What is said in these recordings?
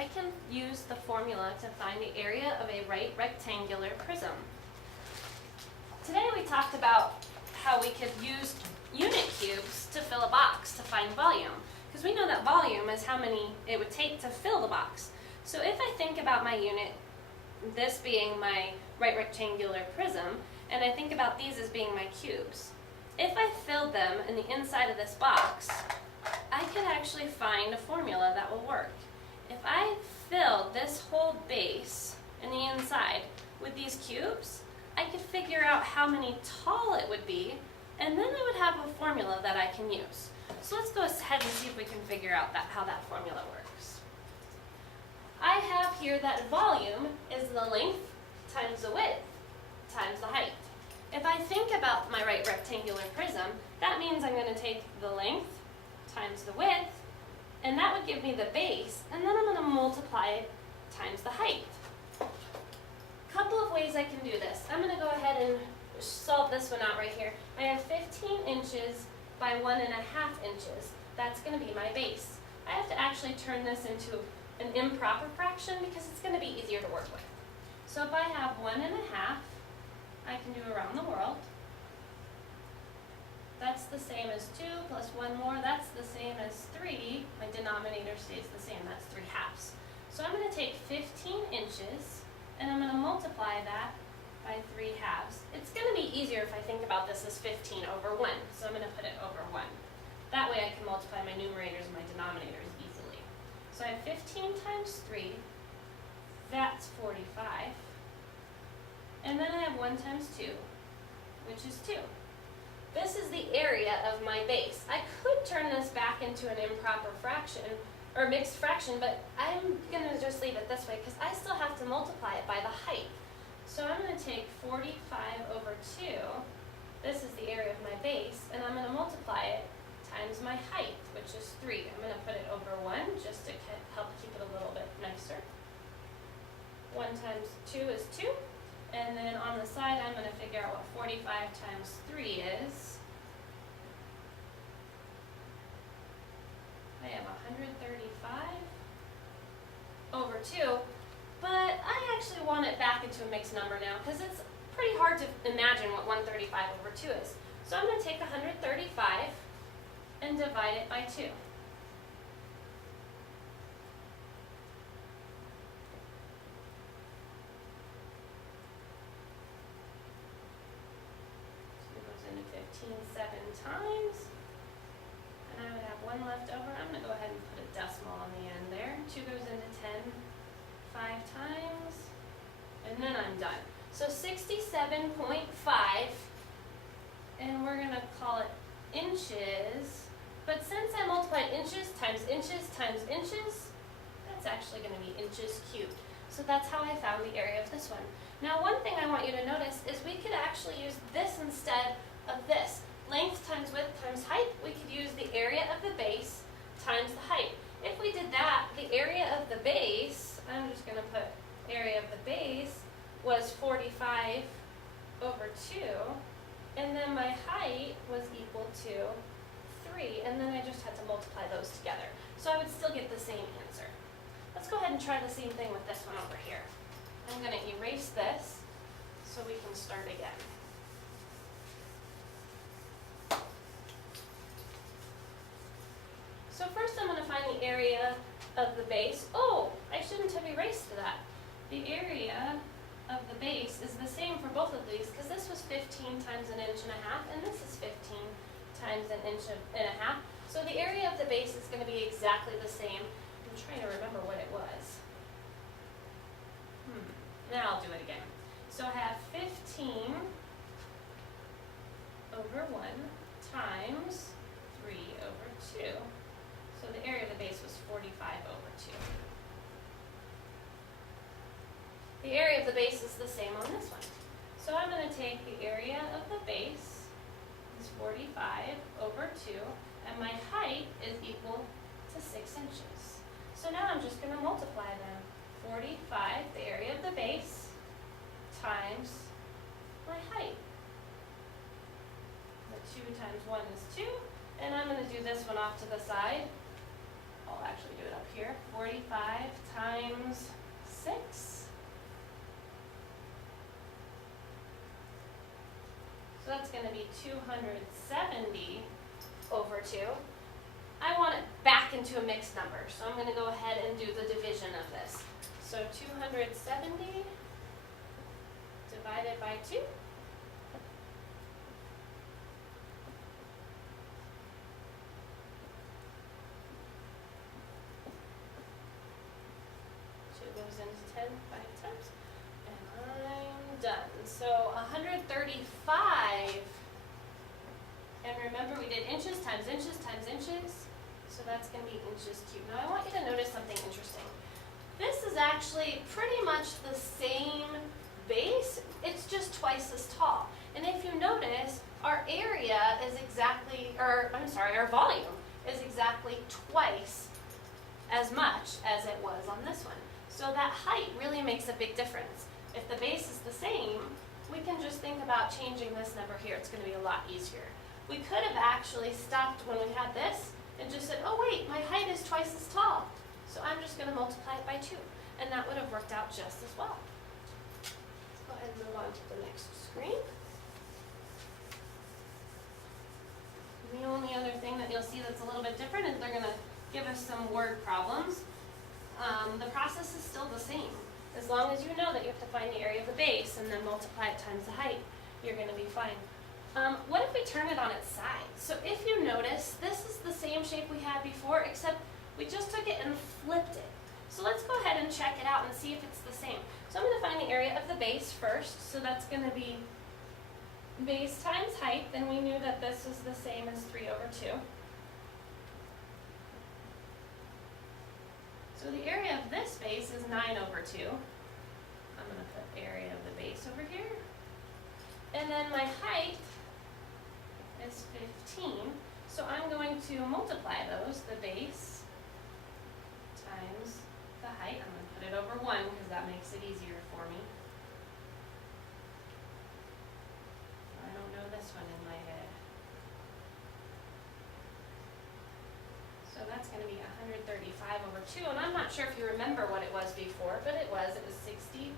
I can use the formula to find the area of a right rectangular prism. Today we talked about how we could use unit cubes to fill a box to find volume, because we know that volume is how many it would take to fill the box. So if I think about my unit, this being my right rectangular prism, and I think about these as being my cubes, if I filled them in the inside of this box, I could actually find a formula that will work. If I filled this whole base in the inside with these cubes, I could figure out how many tall it would be, and then I would have a formula that I can use. So let's go ahead and see if we can figure out how that formula works. I have here that volume is the length times the width times the height. If I think about my right rectangular prism, that means I'm going to take the length times the width, and that would give me the base, and then I'm going to multiply it times the height. Couple of ways I can do this. I'm going to go ahead and solve this one out right here. I have 15 inches by 1.5 inches. That's going to be my base. I have to actually turn this into an improper fraction because it's going to be easier to work with. So if I have 1.5, I can do around the world. That's the same as 2 plus 1 more. That's the same as 3. My denominator stays the same. That's 3 halves. So I'm going to take 15 inches and I'm going to multiply that by 3 halves. It's going to be easier if I think about this as 15 over 1. So I'm going to put it over 1. That way I can multiply my numerators and my denominators easily. So I have 15 times 3. That's 45. And then I have 1 times 2, which is 2. This is the area of my base. I could turn this back into an improper fraction, or mixed fraction, but I'm going to just leave it this way because I still have to multiply it by the height. So I'm going to take 45 over 2, this is the area of my base, and I'm going to multiply it times my height, which is 3. I'm going to put it over 1 just to help keep it a little bit nicer. 1 times 2 is 2. And then on the side, I'm going to figure out what 45 times 3 is. I have 135 over 2, but I actually want it back into a mixed number now because it's pretty hard to imagine what 135 over 2 is. So I'm going to take 135 and divide it by 2. 7 times, and I would have 1 left over. I'm going to go ahead and put a decimal on the end there. 2 goes into 10 5 times, and then I'm done. So 67.5, and we're going to call it inches, but since I multiplied inches times inches times inches, that's actually going to be inches cubed. So that's how I found the area of this one. Now one thing I want you to notice is we could actually use this instead of this. Length times width times height, we could use the area of the base times the height. If we did that, the area of the base, I'm just going to put area of the base, was 45 over 2, and then my height was equal to 3, and then I just had to multiply those together. So I would still get the same answer. Let's go ahead and try the same thing with this one over here. I'm going to erase this so we can start again. So first I'm going to find the area of the base. Oh, I shouldn't have erased that. The area of the base is the same for both of these because this was 15 times 1.5 inches, and this is 15 times 1.5 inches. So the area of the base is going to be exactly the same. I'm trying to remember what it was. Now I'll do it again. So I have 15 over 1 times 3 over 2. So the area of the base was 45 over 2. The area of the base is the same on this one. So I'm going to take the area of the base, is 45 over 2, and my height is equal to 6 inches. So now I'm just going to multiply them. 45, the area of the base, times my height. The 2 times 1 is 2, and I'm going to do this one off to the side. I'll actually do it up here. 45 times times 6. So that's going to be 270 over 2. I want it back into a mixed number, so I'm going to go ahead and do the division of this. So 270 divided by 2. Goes into 10 5 times, and I'm done. So 135, and remember we did inches times inches times inches, so that's going to be inches cubed. Now I want you to notice something interesting. This is actually pretty much the same base, it's just twice as tall. And if you notice, our area is exactly, or I'm sorry, our volume is exactly twice as much as it was on this one. So that height really makes a big difference. If the base is the same, we can just think about changing this number here. It's going to be a lot easier. We could have actually stopped when we had this and just said, oh wait, my height is twice as tall. So I'm just going to multiply it by 2. And that would have worked out just as well. Let's go ahead and move on to the next screen. The only other thing that you'll see that's a little bit different is they're going to give us some word problems. The process is still the same. As long as you know that you have to find the area of the base and then multiply it times the height, you're going to be fine. What if we turn it on its side? So if you notice, this is the same shape we had before, except we just took it and flipped it. So let's go ahead and check it out and see if it's the same. So I'm going to find the area of the base first. So that's going to be base times height. Then we knew that this is the same as 3 over 2. So the area of this base is 9 over 2. I'm going to put area of the base over here. And then my height is 15. So I'm going to multiply those, the base times the height. I'm going to put it over 1 because that makes it easier for me. I don't know this one in my head. So that's going to be 135 over 2, and I'm not sure if you remember what it was before, but it was 67.5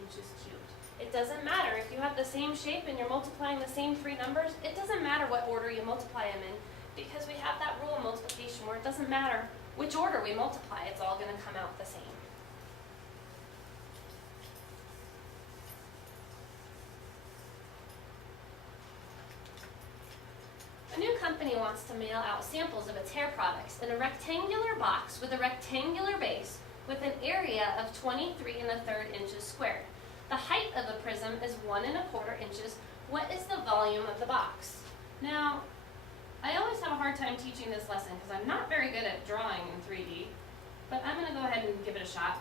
inches cubed. It doesn't matter if you have the same shape and you're multiplying the same 3 numbers, it doesn't matter what order you multiply them in, because we have that rule of multiplication where it doesn't matter which order we multiply, it's all going to come out the same. A new company wants to mail out samples of its hair products in a rectangular box with a rectangular base with an area of 23 1/3 inches squared. The height of the prism is 1 1/4 inches. What is the volume of the box? Now, I always have a hard time teaching this lesson because I'm not very good at drawing in 3D, but I'm going to go ahead and give it a shot.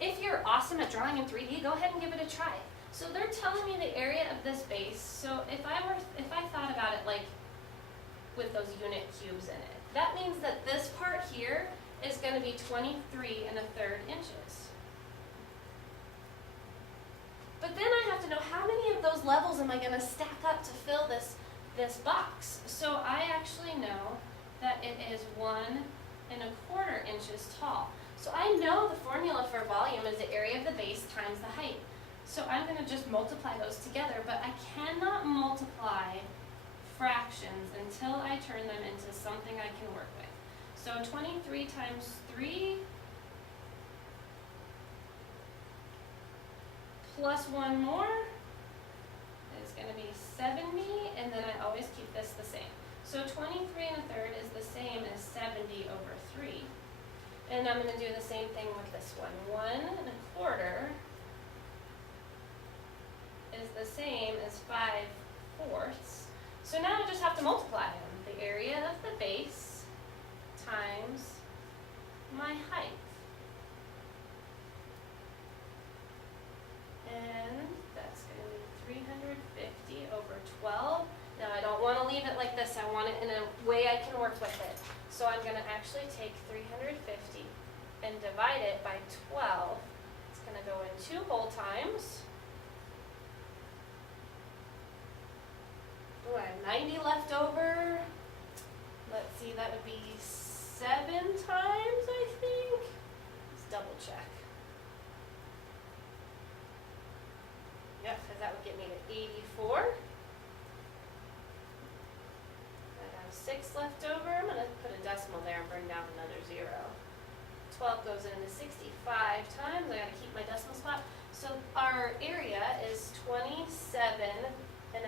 If you're awesome at drawing in 3D, go ahead and give it a try. So they're telling me the area of this base. So if I thought about it like with those unit cubes in it, that means that this part here is going to be 23 1/3 inches. But then I have to know how many of those levels am I going to stack up to fill this box. So I actually know that it is 1 1/4 inches tall. So I know the formula for volume is the area of the base times the height. So I'm going to just multiply those together, but I cannot multiply fractions until I turn them into something I can work with. So 23 times 3 plus 1 more is going to be 70, and then I always keep this the same. So 23 1/3 is the same as 70 over 3. And I'm going to do the same thing with this one. 1 1/4 is the same as 5/4. So now I just have to multiply them. The area of the base times my height. And that's going to be 350 over 12. Now I don't want to leave it like this. I want it in a way I can work with it. So I'm going to actually take 350 and divide it by 12. It's going to go in 2 whole times. Ooh, I have 90 left over. Let's see, that would be times, I think. Let's double check. Yep, because that would get me to 84. I have 6 left over. I'm going to put a decimal there and bring down another 0. 12 goes into 65 times. I got to keep my decimal spot. So our area is 27.5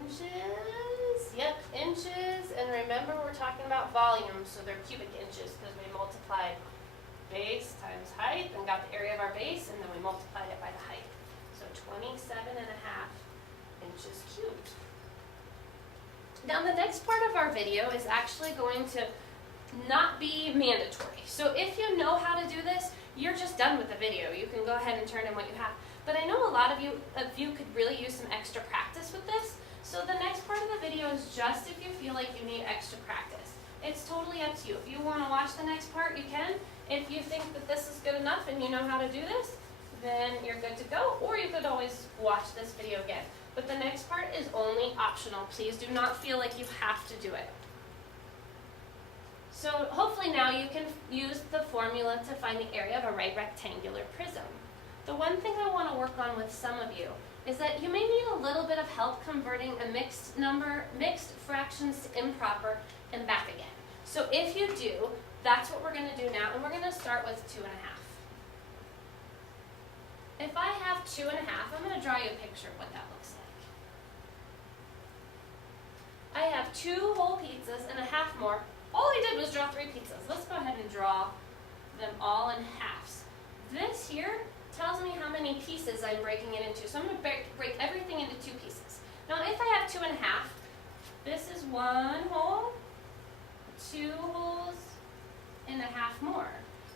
inches. Yep, inches. And remember, we're talking about volume, so they're cubic inches because we multiplied base times height and got the area of our base, and then we multiplied it by the height. So 27.5 inches cubed. Now the next part of our video is actually going to not be mandatory. So if you know how to do this, you're just done with the video. You can go ahead and turn in what you have. But I know a lot of you could really use some extra practice with this. So the next part of the video is just if you feel like you need extra practice. It's totally up to you. If you want to watch the next part, you can. If you think that this is good enough and you know how to do this, then you're good to go. Or you could always watch this video again. But the next part is only optional. Please do not feel like you have to do it. So hopefully now you can use the formula to find the area of a right rectangular prism. The one thing I want to work on with some of you is that you may need a little bit of help converting a mixed fractions to improper and back again. So if you do, that's what we're going to do now, and we're going to start with 2.5. If I have 2.5, I'm going to draw you a picture of what that looks like. I have 2 whole pizzas and a half more. All I did was draw 3 pizzas. Let's go ahead and draw them all in halves. This here tells me how many pieces I'm breaking it into. So I'm going to break everything into 2 pieces. Now if I have 2.5, this is 1 whole, 2 wholes, and a half more.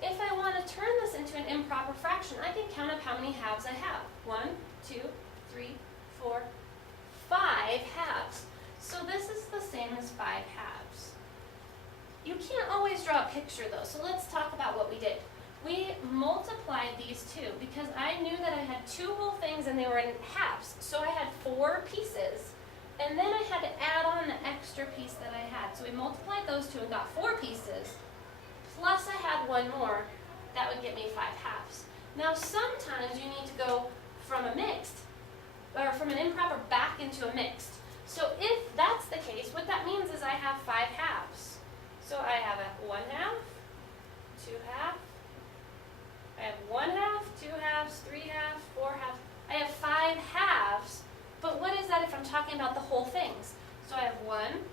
If I want to turn this into an improper fraction, I can count up how many halves I have. 1, 2, 3, 4, 5 halves. So this is the same as 5 halves. You can't always draw a picture though, so let's talk about what we did. We multiplied these 2 because I knew that I had 2 whole things and they were in halves. So I had 4 pieces, and then I had to add on the extra piece that I had. So we multiplied those 2 and got 4 pieces, plus I had 1 more. That would get me 5 halves. Now sometimes you need to go from a mixed, or from an improper back into a mixed. So if that's the case, what that means is I have 5 halves. So I have a 1 half, 2 half, I have 1 half, 2 halves, 3 halves, 4 halves. I have 5 halves, but what is that if I'm talking about the whole things? So I have 1,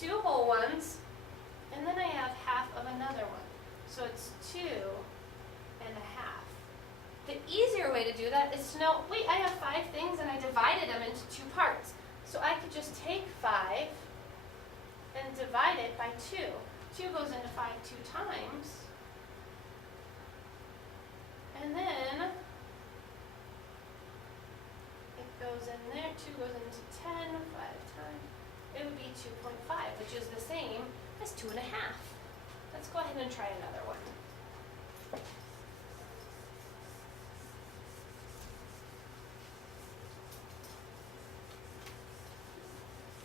2 whole ones, and then I have half of another one. So it's 2.5. The easier way to do that is to know, wait, I have 5 things and I divided them into 2 parts. So I could just take 5 and divide it by 2. 2 goes into 5 2 times. And then it goes in there, 2 goes into 10, 5 times. It would be 2.5, which is the same as 2.5. Let's go ahead and try another one.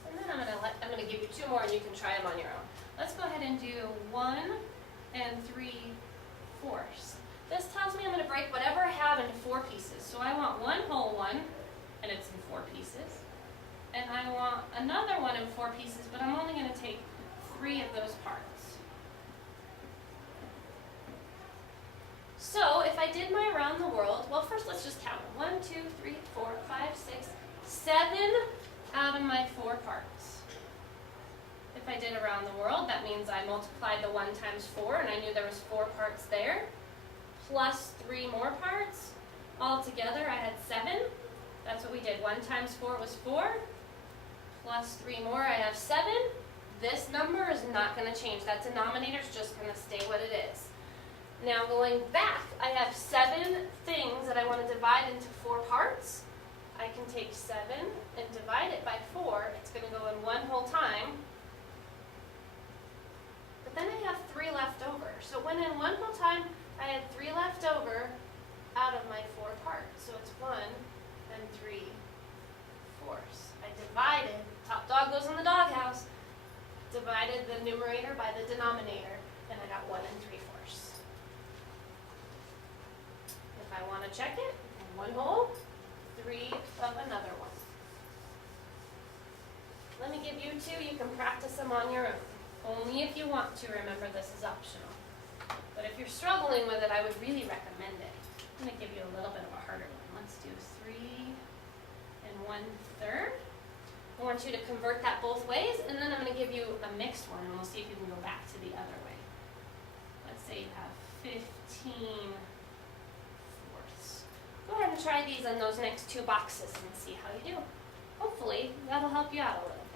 And then I'm going to give you 2 more and you can try them on your own. Let's go ahead and do 1 3/4. This tells me I'm going to break whatever I have into 4 pieces. So I want 1 whole one, and it's in 4 pieces. And I want another one in 4 pieces, but I'm only going to take 3 of those parts. So if I did my around the world, well, first let's just count them. 1, 2, 3, 4, 5, 6, 7 out of my 4 parts. If I did around the world, that means I multiplied the 1 times 4, and I knew there was 4 parts there, plus 3 more parts. Altogether, I had 7. That's what we did. 1 times 4 was 4, plus 3 more, I have 7. This number is not going to change. That denominator is just going to stay what it is. Now going back, I have 7 things that I want to divide into 4 parts. I can take 7 and divide it by 4. It's going to go in 1 whole time. But then I have 3 left over. So when in 1 whole time, I had 3 left over out of my 4 parts. So it's 1 3/4. I divided, top dog goes in the doghouse, divided the numerator by the denominator, and I got 1 3/4. If I want to check it, 1 whole, 3 of another one. Let me give you 2, you can practice them on your own. Only if you want to, remember this is optional. But if you're struggling with it, I would really recommend it. I'm going to give you a little bit of a harder one. Let's do 3 1/3. I want you to convert that both ways, and then I'm going to give you a mixed one, and we'll see if you can go back to the other way. Let's say you have 15/4. Go ahead and try these on those next 2 boxes and see how you do. Hopefully, that'll help you out a little.